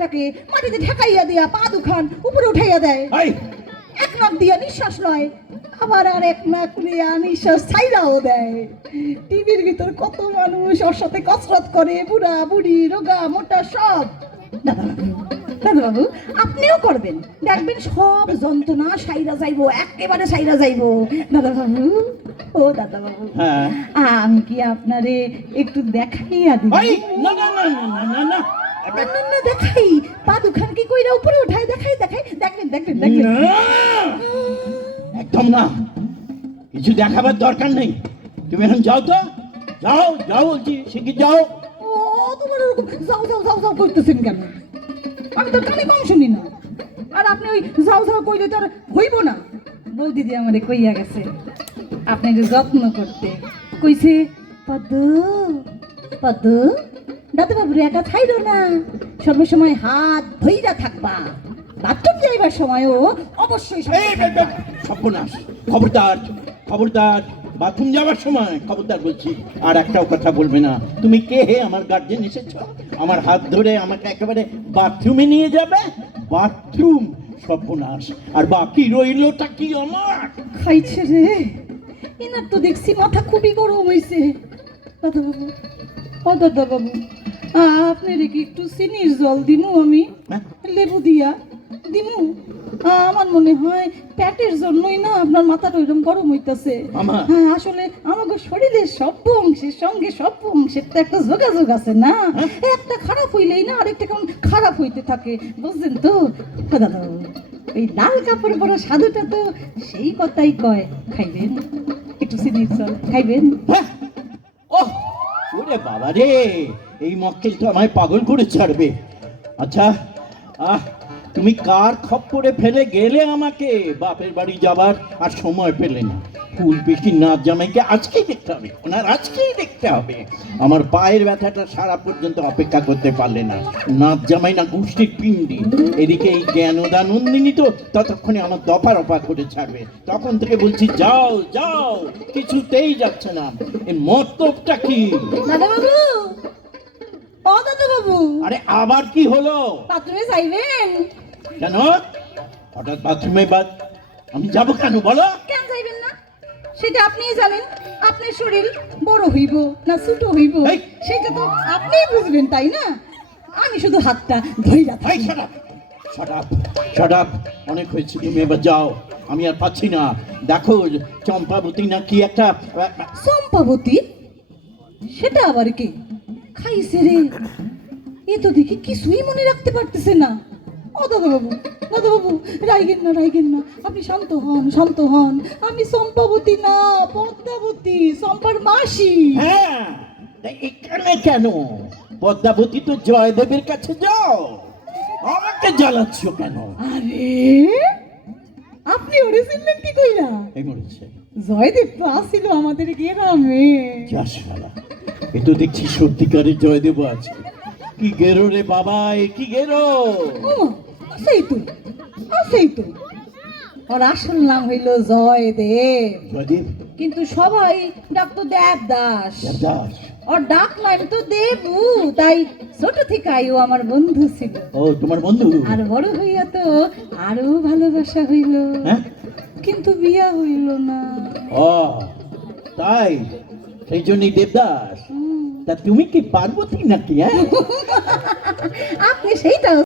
মাথাটাকে মাটিতে ঠেকাইয়া দিয়া পা দুখান উপরে উঠাইয়া দেয়, এই এক নাক দিয়া নিঃশ্বাস লয়, আবার আর এক নাক দিয়া নিঃশ্বাস ছাইরাও দেয়। টিভির ভিতর কত মানুষ ওর সাথে কসরত করে, বুড়া বুড়ি রোগা মোটা সব। দাদাবাবু আপনিও করবেন, দেখবেন সব যন্ত্রণা সাইরা যাইবো, একেবারে সাইরা যাইবো। দাদাবাবু, ও দাদাবাবু, হ্যাঁ আমি কি আপনারে একটু দেখাইয়া দিব? এই না না না না না না না না দেখাই, পা দুখান কি কইরা উপরে উঠাই দেখাই দেখাই, দেখবেন দেখবেন দেখবেন। না, একদম না, কিছু দেখাবার দরকার নেই। তুমি এখন যাও তো, যাও যাও বলছি, শিগগির যাও। ও তোমার ওরকম যাও যাও যাও যাও করতেছেন কেন? আমি তো কানে কম শুনি না, আর আপনি ওই যাও যাও কইলে তো আর হইব না। বৌদিদি আমারে কইয়া গেছে আপনাকে যত্ন করতে, কইছে পদ্ম পদ্ম দাদাবাবুর একা ছাইরো না, সর্বসময় হাত ধইরা থাকবা, বাথরুম যাইবার সময়ও অবশ্যই এই সর্বনাশ, খবরদার খবরদার, বাথরুম যাওয়ার সময় খবরদার বলছি, আর একটাও কথা বলবে না। তুমি কে হে? আমার গার্জেন এসেছ, আমার হাত ধরে আমাকে একেবারে বাথরুমে নিয়ে যাবে? বাথরুম? সর্বনাশ, আর বাকি রইলটা কি আমার? খাইছে রে, এনার তো দেখছি মাথা খুবই গরম হয়েছে। দাদাবাবু, ও দাদাবাবু, আপনি রেখে একটু চিনির জল দিমু আমি, হ্যাঁ? লেবু দিয়া দিমু? আমার মনে হয় পেটের জন্যই না আপনার মাথাটা ওইরকম গরম হইতাছে। আমার? হ্যাঁ, আসলে আমাদের শরীরের সব অংশের সঙ্গে সব অংশের তো একটা যোগাযোগ আছে না, একটা খারাপ হইলেই না আরেকটা কেমন খারাপ হইতে থাকে, বুঝছেন তো? ও দাদাবাবু, এই লাল কাপড় পরা সাধুটা তো সেই কথাই কয়, খাইবেন একটু চিনির জল খাইবেন? হ্যাঁ? ওহ, ওরে বাবা রে, এই মক্কেল তো আমায় পাগল করে ছাড়বে। আচ্ছা, তুমি কার খপ্পরে ফেলে গেলে আমাকে? বাপের বাড়ি যাবার আর সময় পেলে না। ফুল পিসির নাচ জামাইকে আজকেই দেখতে হবে, ওনার আজকেই দেখতে হবে। আমার পায়ের ব্যথাটা সারা পর্যন্ত অপেক্ষা করতে পারলে না। নাচ জামাই না গোষ্ঠীর পিণ্ডি, এদিকে এই জ্ঞানদা নন্দিনী তো ততক্ষণে আমার দফা রফা করে ছাড়বে। তখন থেকে বলছি যাও যাও, কিছুতেই যাচ্ছে না। এই মতলবটা কি? দাদাবাবু, ও দাদাবাবু, আরে আবার কি হলো? বাথরুমে যাইবেন? কেন হঠাৎ বাথরুমে বাদ? আমি যাবো কেন বলো? কেন যাইবেন না সেটা আপনিই জানেন। আপনার শরীর বড় হইব না ছোট হইব এই! সেটা তো আপনিই বুঝবেন, তাই না? আমি শুধু হাতটা ধইরা এই থাকি। shut up, shut up, অনেক হয়েছে, তুমি এবার যাও, আমি আর পাচ্ছি না। দেখো চম্পাবতী না কি একটা সম্পাবতী, সেটা আবার কি? খাইছে রে, এ তো দেখি কিছুই মনে রাখতে পারতেছে না। ও দাদাবাবু, দাদাবাবু, রাইগেন না রাইগেন না, আপনি শান্ত হন শান্ত হন। আমি সম্পাবতী না, পদ্মাবতী, সম্পার মাসি। হ্যাঁ, তা এখানে কেন? পদ্মাবতী তো জয়দেবের কাছে যাও, আমাকে জ্বালাচ্ছ কেন? আরে আপনি ওরে চিনলেন কি কইরা? এই মরেছে জয়দেব তো আসিল আমাদের গ্রামে। যা শালা, এ তো দেখছি সত্যিকারের জয়দেব আছে। কি গেরো রে বাবা, এ কি গেরো? ওমা, সেই তো সেই তো, ওর আসল নাম হইল জয়দেব, জয়দেব? কিন্তু সবাই ডাকতো দেবদাস। দেবদাস? ওর ডাক নাম তো দেবু, তাই ছোট থেকে ও আমার বন্ধু ছিল। ও তোমার বন্ধু? আর বড় হইয়া তো আরো ভালোবাসা হইল, হ্যাঁ, কিন্তু বিয়া হইল না। ও তাই, সেই জন্যই দেবদাস। হুম। তা তুমি কি পার্বতী নাকি? হ্যাঁ, আপনি সেইটাও